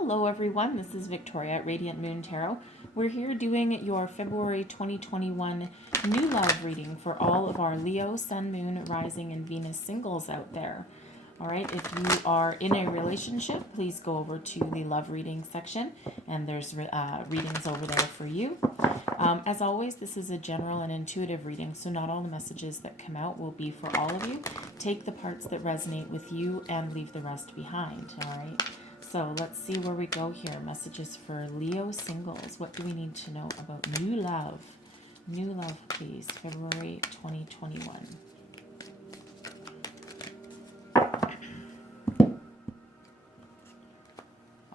Hello everyone, this is Victoria at Radiant Moon Tarot. We're here doing your February 2021 new love reading for all of our Leo, Sun, Moon, Rising, and Venus singles out there. All right, if you are in a relationship, please go over to the love reading section and there's readings over there for you. As always, this is a general and intuitive reading, so not all the messages that come out will be for all of you. Take the parts that resonate with you and leave the rest behind, all right? So let's see where we go here. Messages for Leo singles. What do we need to know about new love? New love, please. February 2021.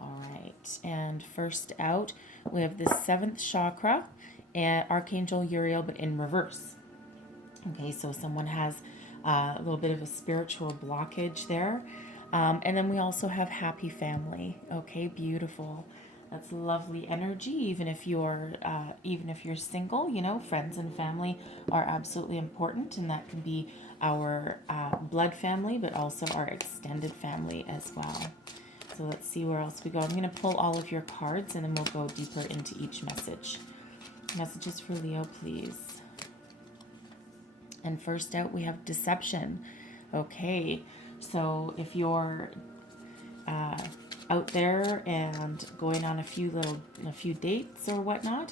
All right. And first out, we have the 7th chakra and Archangel Uriel, but in reverse. Okay, so someone has a little bit of a spiritual blockage there. And then we also have happy family. Okay, beautiful. That's lovely energy. Even if you're single, you know, friends and family are absolutely important, and that can be our blood family, but also our extended family as well. So let's see where else we go. I'm going to pull all of your cards, and then we'll go deeper into each message. Messages for Leo, please. And first out, we have deception. Okay. So if you're out there and going on a few dates or whatnot,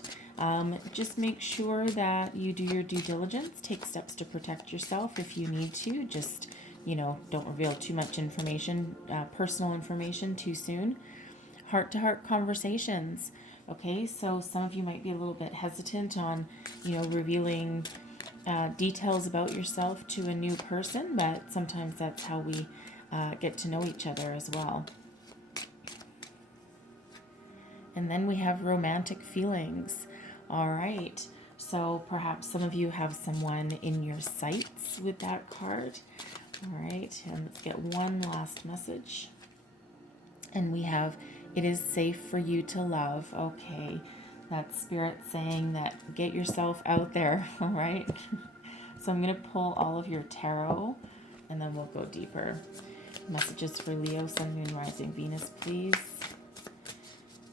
just make sure that you do your due diligence. Take steps to protect yourself if you need to. Just, you know, don't reveal too much information, personal information too soon. Heart-to-heart conversations. Okay, so some of you might be a little bit hesitant on, you know, revealing details about yourself to a new person, but sometimes that's how we get to know each other as well. And then we have romantic feelings. All right, so perhaps some of you have someone in your sights with that card. All right, and let's get one last message. And we have, it is safe for you to love. Okay. That's spirit saying that get yourself out there, all right? So I'm going to pull all of your tarot, and then we'll go deeper. Messages for Leo, Sun, Moon, Rising, Venus, please.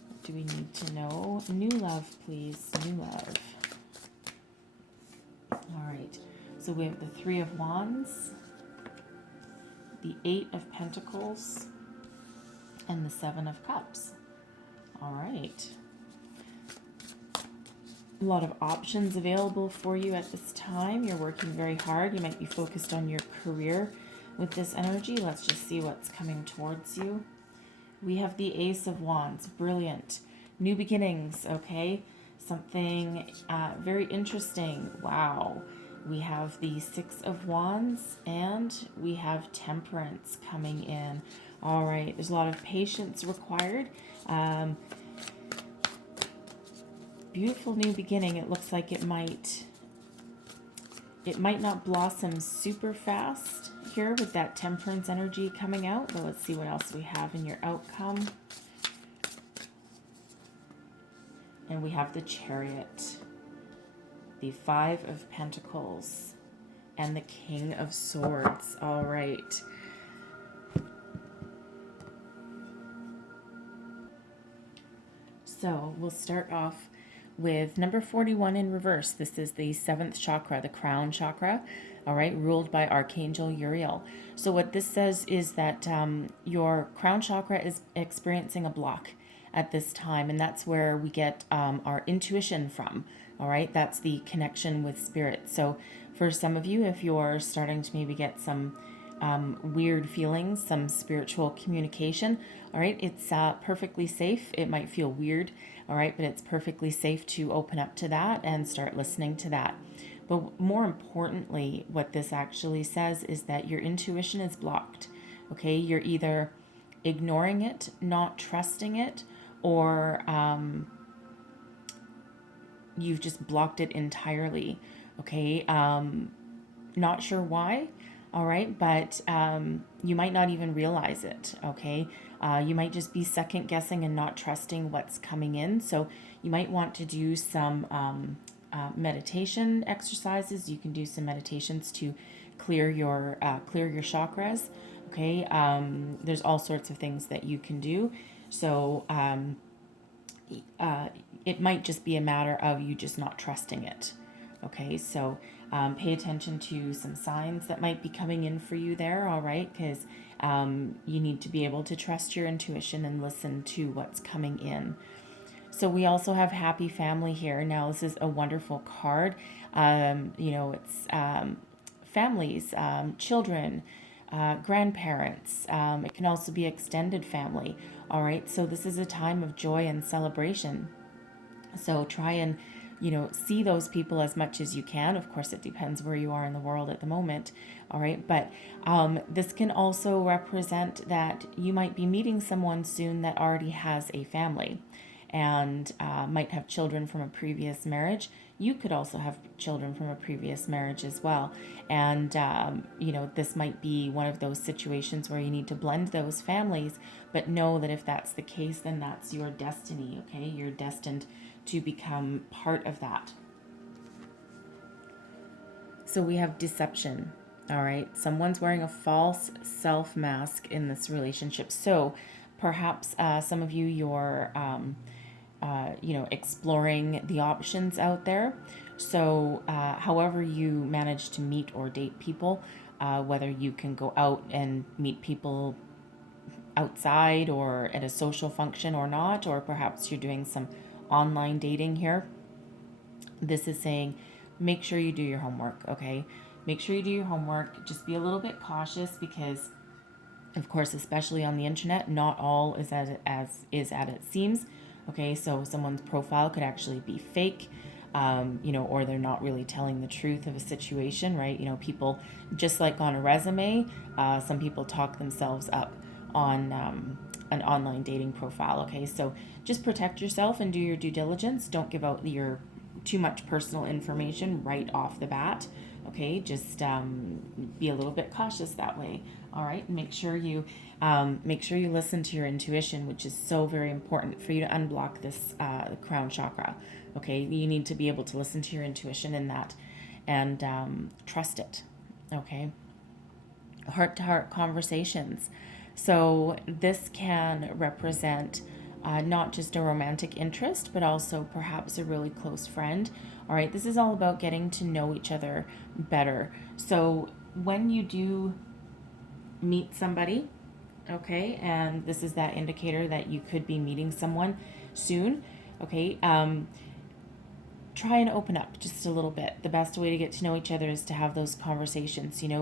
What do we need to know? New love, please. New love. All right. So we have the 3 of Wands, the 8 of Pentacles, and the 7 of Cups. All right. A lot of options available for you at this time. You're working very hard. You might be focused on your career with this energy. Let's just see what's coming towards you. We have the Ace of Wands. Brilliant. New beginnings, okay? Something very interesting. Wow. We have the 6 of Wands, and we have Temperance coming in. All right. There's a lot of patience required. Beautiful new beginning. It looks like it might not blossom super fast here with that Temperance energy coming out, but let's see what else we have in your outcome. And we have the Chariot, the 5 of Pentacles, and the King of Swords. All right. So we'll start off with number 41 in reverse. This is the 7th chakra, the crown chakra, all right, ruled by Archangel Uriel. So what this says is that your crown chakra is experiencing a block at this time, and that's where we get our intuition from, all right? That's the connection with spirit. So for some of you, if you're starting to maybe get some weird feelings, some spiritual communication, all right, it's perfectly safe. It might feel weird, all right, but it's perfectly safe to open up to that and start listening to that. But more importantly, what this actually says is that your intuition is blocked, okay? You're either ignoring it, not trusting it, or you've just blocked it entirely, okay? Not sure why, all right, but you might not even realize it, okay? You might just be second guessing and not trusting what's coming in. So you might want to do some meditation exercises. You can do some meditations to clear your chakras. Okay, there's all sorts of things that you can do. So it might just be a matter of you just not trusting it. Okay, so pay attention to some signs that might be coming in for you there, all right? Because you need to be able to trust your intuition and listen to what's coming in. So we also have happy family here. Now, this is a wonderful card. It's families, children, grandparents. It can also be extended family. All right. So this is a time of joy and celebration. So try and, see those people as much as you can. Of course, it depends where you are in the world at the moment. All right. But this can also represent that you might be meeting someone soon that already has a family and might have children from a previous marriage. You could also have children from a previous marriage as well. And, this might be one of those situations where you need to blend those families, but know that if that's the case, then that's your destiny, okay? You're destined to become part of that. So we have deception, all right? Someone's wearing a false self mask in this relationship. So perhaps some of you, you're exploring the options out there. So, however you manage to meet or date people, whether you can go out and meet people outside or at a social function or not, or perhaps you're doing some online dating here, this is saying make sure you do your homework, okay? Make sure you do your homework. Just be a little bit cautious because, of course, especially on the internet, not all is as it seems. Okay, so someone's profile could actually be fake, or they're not really telling the truth of a situation, right? People, just like on a resume, some people talk themselves up on an online dating profile. Okay, so just protect yourself and do your due diligence. Don't give out your too much personal information right off the bat. Okay, just be a little bit cautious that way. All right, make sure you listen to your intuition, which is so very important for you to unblock this crown chakra. Okay, you need to be able to listen to your intuition in that and trust it. Okay, heart to heart conversations. So this can represent not just a romantic interest, but also perhaps a really close friend. All right, this is all about getting to know each other better. So when you do meet somebody, okay, and this is that indicator that you could be meeting someone soon, okay, try and open up just a little bit. The best way to get to know each other is to have those conversations. Some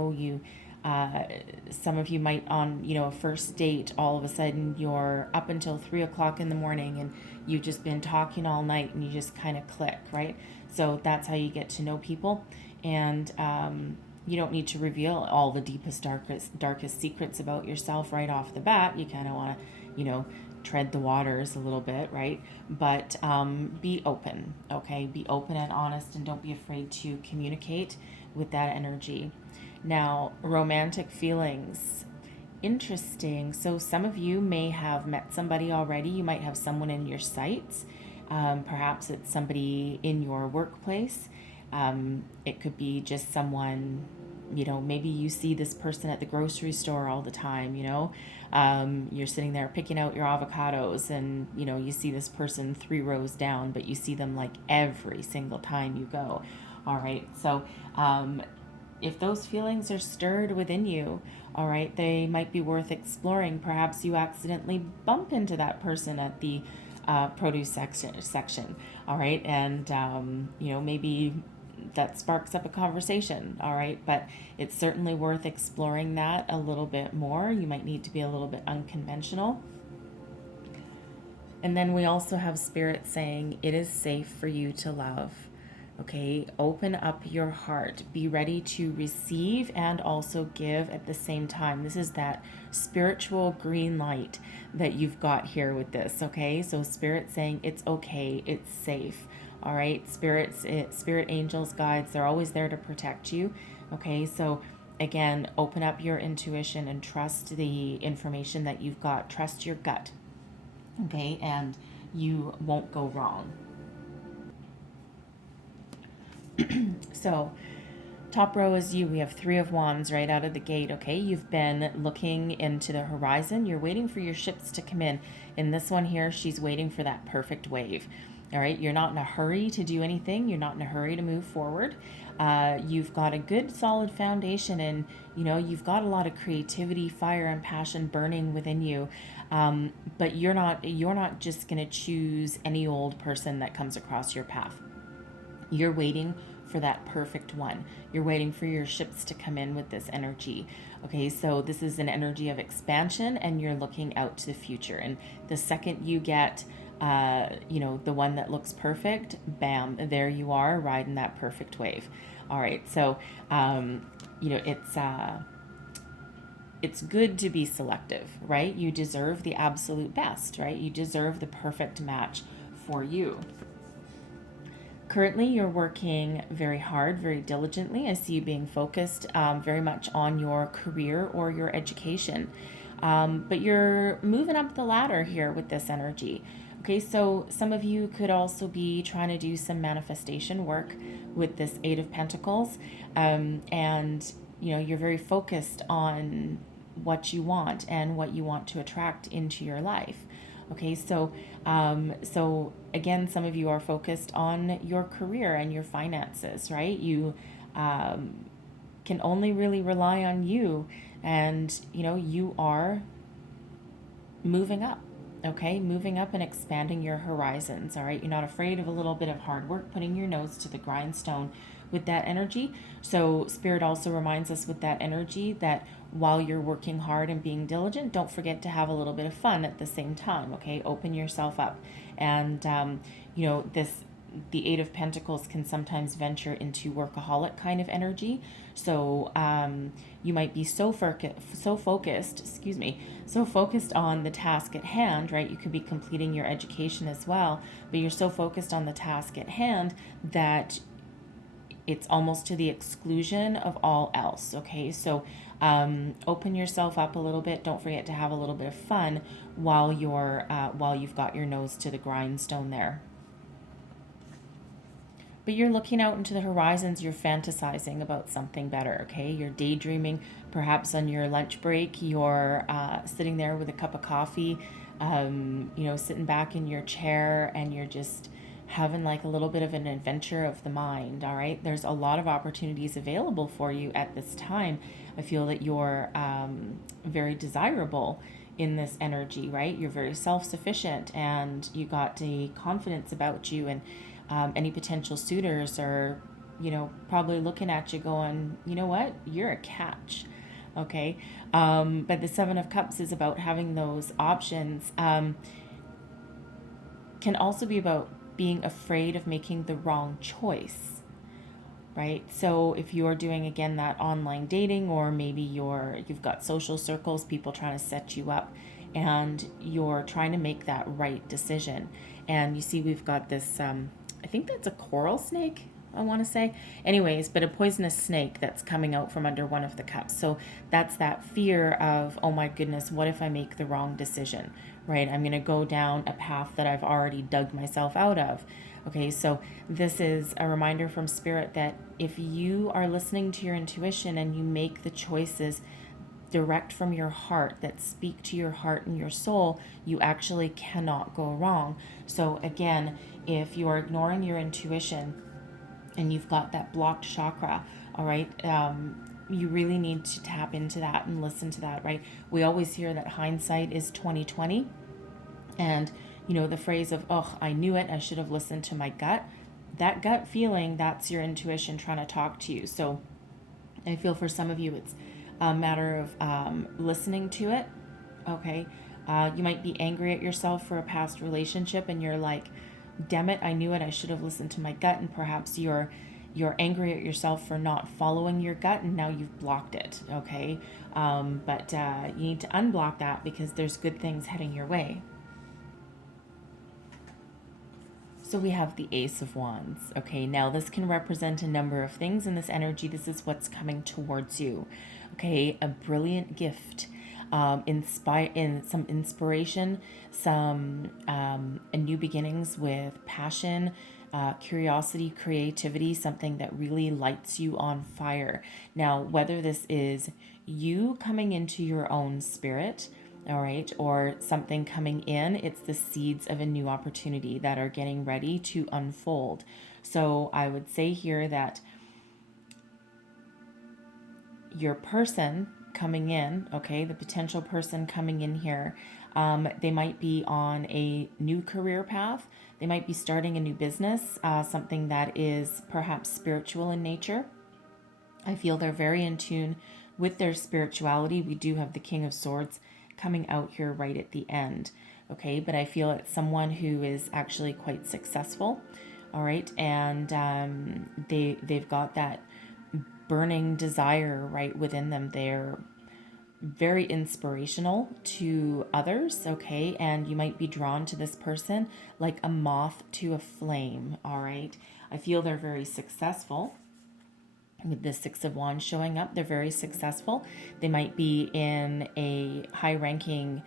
of you might on a first date, all of a sudden you're up until 3 o'clock in the morning and you've just been talking all night and you just kind of click, right? So that's how you get to know people. And you don't need to reveal all the deepest, darkest secrets about yourself right off the bat. You kind of want to tread the waters a little bit, right? But be open, okay? Be open and honest, and don't be afraid to communicate with that energy. Now, romantic feelings. Interesting. So some of you may have met somebody already. You might have someone in your sights. Perhaps it's somebody in your workplace. It could be just someone, maybe you see this person at the grocery store all the time, you're sitting there picking out your avocados and, you see this person 3 rows down, but you see them like every single time you go. All right. So, if those feelings are stirred within you, all right, they might be worth exploring. Perhaps you accidentally bump into that person at the produce section, all right, and maybe that sparks up a conversation, all right, but it's certainly worth exploring that a little bit more. You might need to be a little bit unconventional. And then we also have Spirit saying it is safe for you to love. Okay, open up your heart. Be ready to receive and also give at the same time. This is that spiritual green light that you've got here with this, okay? So Spirit saying it's okay, it's safe. All right, spirit angels, guides, they're always there to protect you. Okay, so again, open up your intuition and trust the information that you've got. Trust your gut. Okay, and you won't go wrong. So, top row is you. We have 3 of Wands right out of the gate, okay? You've been looking into the horizon. You're waiting for your ships to come in. In this one here, she's waiting for that perfect wave. All right, you're not in a hurry to do anything. You're not in a hurry to move forward. You've got a good solid foundation, and you've got a lot of creativity, fire, and passion burning within you. But you're not just going to choose any old person that comes across your path. You're waiting for that perfect one. You're waiting for your ships to come in with this energy. Okay, so this is an energy of expansion, and you're looking out to the future. And the second you get the one that looks perfect, bam, there you are riding that perfect wave. All right, so it's good to be selective, right? You deserve the absolute best, right? You deserve the perfect match for you. Currently, you're working very hard, very diligently. I see you being focused very much on your career or your education. But you're moving up the ladder here with this energy. Okay, so some of you could also be trying to do some manifestation work with this Eight of Pentacles. And you're very focused on what you want and what you want to attract into your life. Okay, so again, some of you are focused on your career and your finances, right? You can only really rely on you, and you are moving up. Okay, moving up and expanding your horizons. All right, you're not afraid of a little bit of hard work, putting your nose to the grindstone with that energy. So Spirit also reminds us with that energy that while you're working hard and being diligent, don't forget to have a little bit of fun at the same time. Okay, open yourself up. And the Eight of Pentacles can sometimes venture into workaholic kind of energy. So you might be so focused on the task at hand, right? You could be completing your education as well, but you're so focused on the task at hand that it's almost to the exclusion of all else. Okay, so open yourself up a little bit. Don't forget to have a little bit of fun while you've got your nose to the grindstone there. But you're looking out into the horizons, you're fantasizing about something better, okay? You're daydreaming, perhaps on your lunch break, you're sitting there with a cup of coffee, sitting back in your chair, and you're just having like a little bit of an adventure of the mind, all right? There's a lot of opportunities available for you at this time. I feel that you're very desirable in this energy, right? You're very self-sufficient, and you got a confidence about you, and any potential suitors are, probably looking at you going, you know what, you're a catch. Okay. But the Seven of Cups is about having those options. Can also be about being afraid of making the wrong choice, right? So if you're doing, again, that online dating, or maybe you've got social circles, people trying to set you up, and you're trying to make that right decision. And you see we've got this, I think that's a coral snake, I want to say. Anyways, but a poisonous snake that's coming out from under one of the cups. So that's that fear of, oh my goodness, what if I make the wrong decision, right? I'm going to go down a path that I've already dug myself out of. Okay, so this is a reminder from Spirit that if you are listening to your intuition and you make the choices direct from your heart that speak to your heart and your soul, you actually cannot go wrong. So again, if you are ignoring your intuition and you've got that blocked chakra, all right, you really need to tap into that and listen to that, right? We always hear that hindsight is 20/20, and the phrase of, oh, I knew it, I should have listened to my gut. That gut feeling, that's your intuition trying to talk to you. So I feel for some of you it's a matter of listening to it. Okay, you might be angry at yourself for a past relationship, and you're like, damn it, I knew it, I should have listened to my gut. And perhaps you're angry at yourself for not following your gut, and now you've blocked it. Okay, but you need to unblock that, because there's good things heading your way. So we have the Ace of Wands. Okay, now this can represent a number of things in this energy. This is what's coming towards you. Okay, a brilliant gift, some inspiration, some new beginnings with passion, curiosity, creativity, something that really lights you on fire. Now, whether this is you coming into your own spirit, all right, or something coming in, it's the seeds of a new opportunity that are getting ready to unfold. So I would say here that your person coming in, okay, the potential person coming in here, they might be on a new career path. They might be starting a new business, something that is perhaps spiritual in nature. I feel they're very in tune with their spirituality. We do have the King of Swords coming out here right at the end, okay, but I feel it's someone who is actually quite successful, all right, and they've got that burning desire right within them. They're very inspirational to others, okay, and you might be drawn to this person like a moth to a flame, all right. I feel they're very successful. With the Six of Wands showing up, they're very successful. They might be in a high-ranking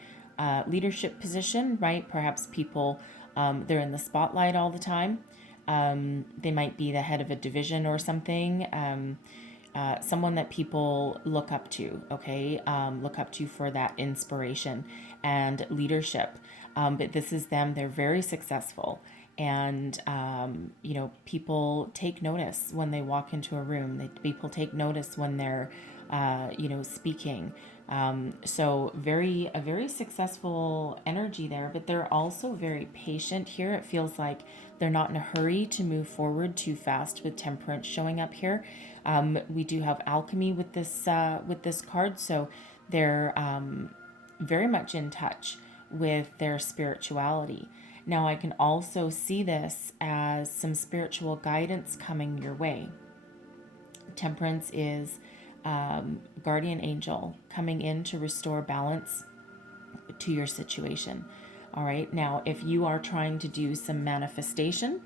leadership position, right? Perhaps people, they're in the spotlight all the time. They might be the head of a division or something. Someone that people look up to, okay? Look up to for that inspiration and leadership. But this is them. They're very successful. And, people take notice when they walk into a room. People take notice when they're, speaking. So a very successful energy there, but they're also very patient here. It feels like they're not in a hurry to move forward too fast with Temperance showing up here. We do have alchemy with this card, so they're very much in touch with their spirituality. Now, I can also see this as some spiritual guidance coming your way. Temperance is guardian angel coming in to restore balance to your situation. All right. Now, if you are trying to do some manifestation,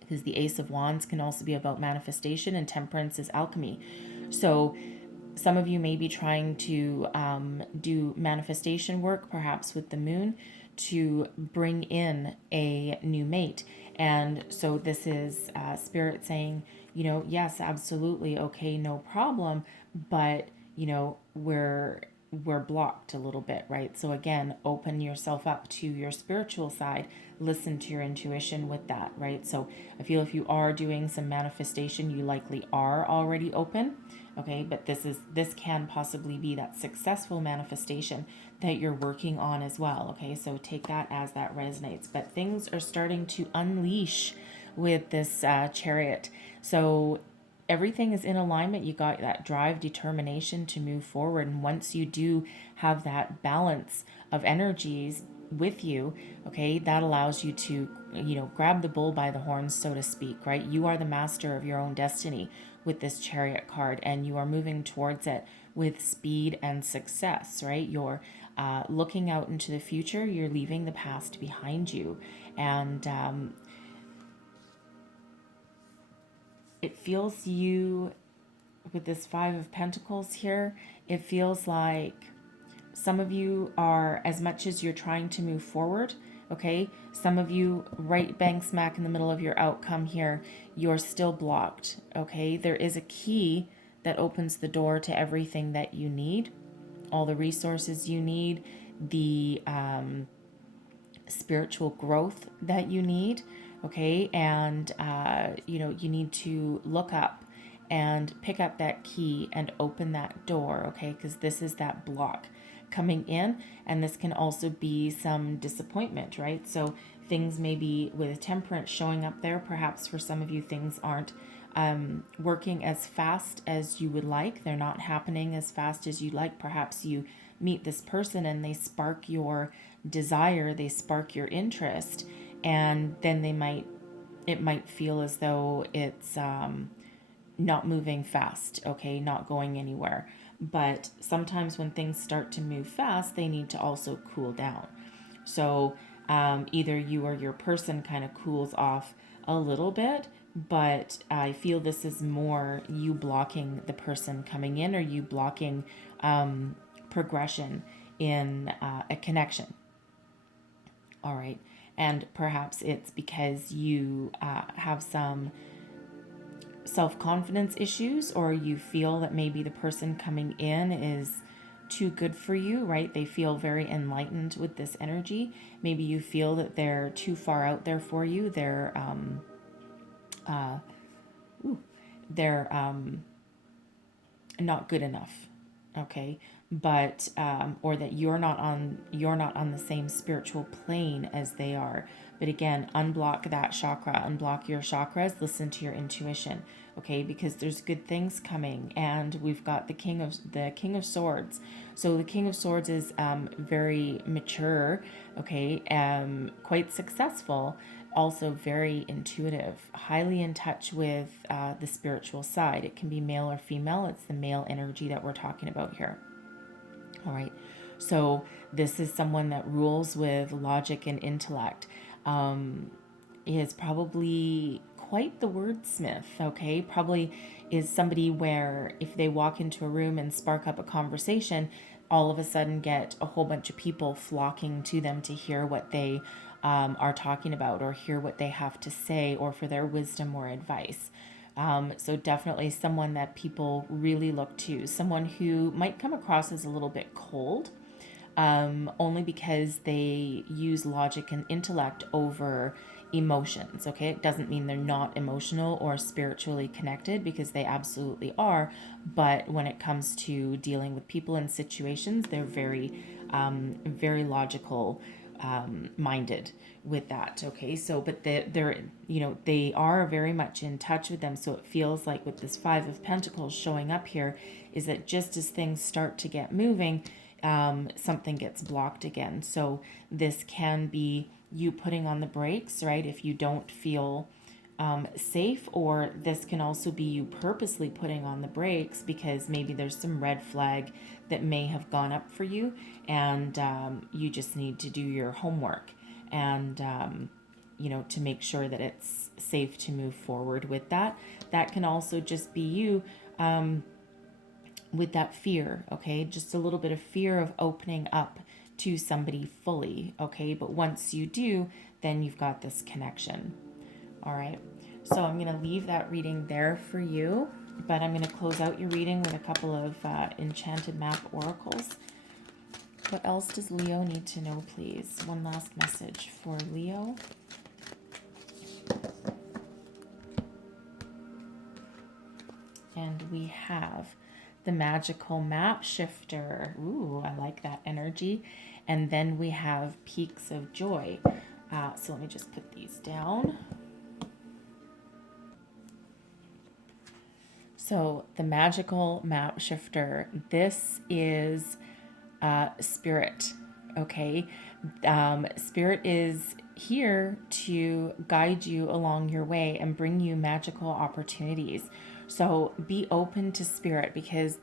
because the Ace of Wands can also be about manifestation and Temperance is alchemy. So some of you may be trying to do manifestation work, perhaps with the moon, to bring in a new mate. And so this is Spirit saying, yes, absolutely, okay, no problem, but, we're blocked a little bit, right? So again, open yourself up to your spiritual side, listen to your intuition with that, right? So I feel if you are doing some manifestation, you likely are already open, okay? But this can possibly be that successful manifestation that you're working on as well, okay? So take that as that resonates. But things are starting to unleash with this Chariot. So everything is in alignment. You got that drive, determination to move forward. And once you do have that balance of energies with you, okay, that allows you to, grab the bull by the horns, so to speak, right? You are the master of your own destiny with this Chariot card, and you are moving towards it with speed and success, right? You're looking out into the future. You're leaving the past behind you. And it feels you, with this Five of Pentacles here, it feels like some of you are, as much as you're trying to move forward, okay, some of you right bang smack in the middle of your outcome here, you're still blocked, okay? There is a key that opens the door to everything that you need, all the resources you need, the spiritual growth that you need, okay? And, you need to look up and pick up that key and open that door, okay? Because this is that block coming in, and this can also be some disappointment, right? So things maybe with Temperance showing up there, perhaps for some of you things aren't working as fast as you would like. They're not happening as fast as you'd like. Perhaps you meet this person and they spark your desire, they spark your interest, and then it might feel as though it's not moving fast, okay, not going anywhere. But sometimes when things start to move fast, they need to also cool down. So either you or your person kind of cools off a little bit, but I feel this is more you blocking the person coming in, or you blocking progression in a connection. All right. And perhaps it's because you have some self-confidence issues, or you feel that maybe the person coming in is too good for you, right? They feel very enlightened with this energy. Maybe you feel that they're too far out there for you. They're not good enough, okay? But or that you're not on the same spiritual plane as they are. But again, unblock that chakra, unblock your chakras, listen to your intuition, okay? Because there's good things coming, and we've got the King of Swords. So the King of Swords is very mature, okay, quite successful, also very intuitive, highly in touch with the spiritual side. It can be male or female. It's the male energy that we're talking about here. All right. So this is someone that rules with logic and intellect. Is probably quite the wordsmith, okay? Probably is somebody where if they walk into a room and spark up a conversation, all of a sudden get a whole bunch of people flocking to them to hear what they are talking about, or hear what they have to say, or for their wisdom or advice. So definitely someone that people really look to, someone who might come across as a little bit cold, only because they use logic and intellect over emotions. Okay, it doesn't mean they're not emotional or spiritually connected, because they absolutely are. But when it comes to dealing with people and situations, they're very logical minded with that. Okay, so but they're they are very much in touch with them. So it feels like with this Five of Pentacles showing up here, is that just as things start to get moving, something gets blocked again. So this can be you putting on the brakes, right? If you don't feel safe, or this can also be you purposely putting on the brakes because maybe there's some red flag that may have gone up for you, and you just need to do your homework, and to make sure that it's safe to move forward with that. That can also just be you with that fear, okay? Just a little bit of fear of opening up to somebody fully, okay? But once you do, then you've got this connection. All right. So I'm going to leave that reading there for you, but I'm going to close out your reading with a couple of enchanted map oracles. What else does Leo need to know, please? One last message for Leo. And we have the magical map shifter. Ooh, I like that energy. And then we have peaks of joy. So let me just put these down. So the magical map shifter, this is spirit, okay? Spirit is here to guide you along your way and bring you magical opportunities. So be open to spirit, because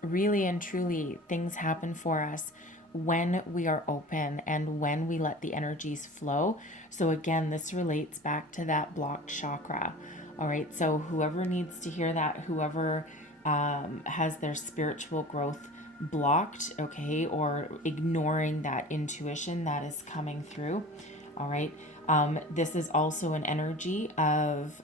really and truly things happen for us when we are open and when we let the energies flow. So again, this relates back to that blocked chakra. All right, so whoever needs to hear that, whoever has their spiritual growth blocked, okay, or ignoring that intuition that is coming through. All right, this is also an energy of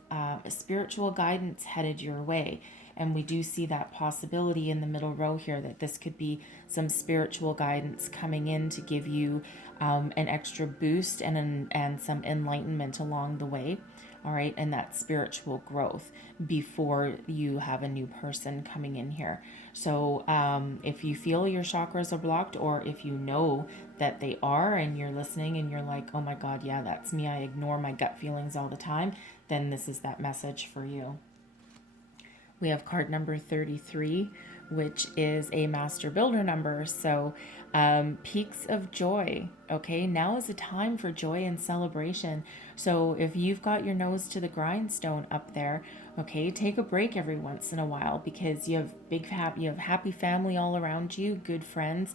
spiritual guidance headed your way. And we do see that possibility in the middle row here, that this could be some spiritual guidance coming in to give you an extra boost and some enlightenment along the way. All right, and that spiritual growth before you have a new person coming in here. So if you feel your chakras are blocked, or if you know that they are and you're listening and you're like, oh my God, yeah, that's me, I ignore my gut feelings all the time, then this is that message for you. We have card number 33, which is a master builder number. So peaks of joy. Okay, now is a time for joy and celebration. So if you've got your nose to the grindstone up there, okay, take a break every once in a while, because you have happy family all around you, good friends,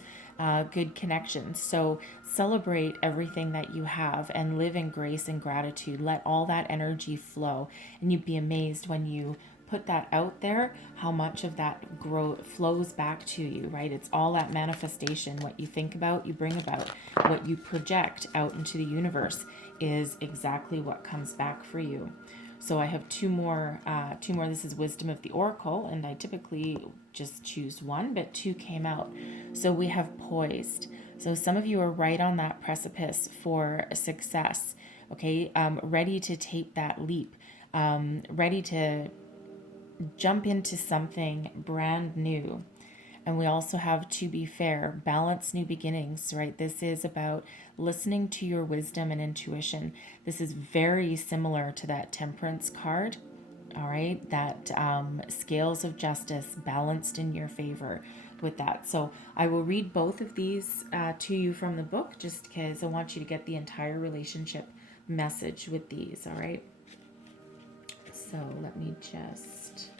good connections. So celebrate everything that you have and live in grace and gratitude. Let all that energy flow, and you'd be amazed when you put that out there, how much of that growth flows back to you, right? It's all that manifestation. What you think about, you bring about. What you project out into the universe is exactly what comes back for you. So I have two more. This is Wisdom of the Oracle, and I typically just choose one, but two came out. So we have Poised. So some of you are right on that precipice for success. Okay, ready to take that leap, ready to jump into something brand new. And we also have To Be Fair, Balance New Beginnings, right? This is about listening to your wisdom and intuition. This is very similar to that Temperance card, all right? That scales of justice balanced in your favor with that. So I will read both of these to you from the book just because I want you to get the entire relationship message with these, all right? So let me just,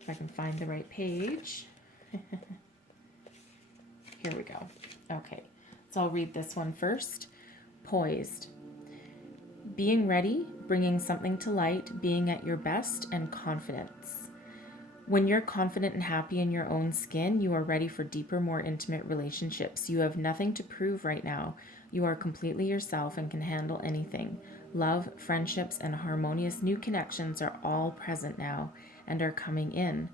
if I can find the right page. Here we go. Okay, so I'll read this one first. Poised. Being ready, bringing something to light, being at your best, and confidence. When you're confident and happy in your own skin, you are ready for deeper, more intimate relationships. You have nothing to prove right now. You are completely yourself and can handle anything. Love, friendships, and harmonious new connections are all present now and are coming in.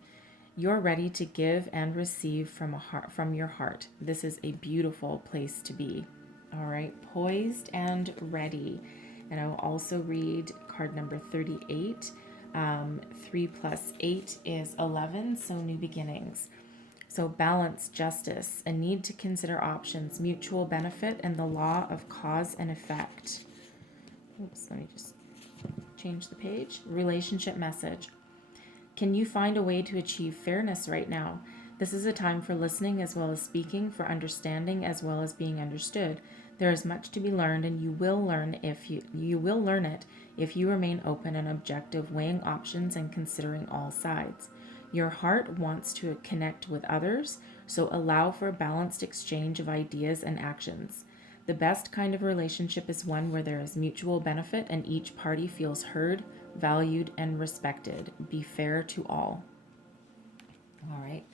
You're ready to give and receive from your heart. This is a beautiful place to be. All right, poised and ready. And I will also read card number 38. 3 plus 8 is 11, so new beginnings. So balance, justice, a need to consider options, mutual benefit, and the law of cause and effect. Oops, let me just change the page. Relationship message. Can you find a way to achieve fairness right now? This is a time for listening as well as speaking, for understanding as well as being understood. There is much to be learned, and you will learn it if you remain open and objective, weighing options and considering all sides. Your heart wants to connect with others, so allow for a balanced exchange of ideas and actions. The best kind of relationship is one where there is mutual benefit and each party feels heard, valued, and respected. Be fair to all. All right.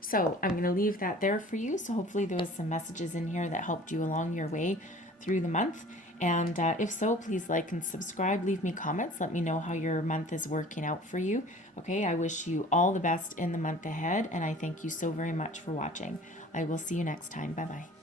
So I'm going to leave that there for you. So hopefully there was some messages in here that helped you along your way through the month. And if so, please like and subscribe. Leave me comments. Let me know how your month is working out for you. Okay, I wish you all the best in the month ahead. And I thank you so very much for watching. I will see you next time. Bye-bye.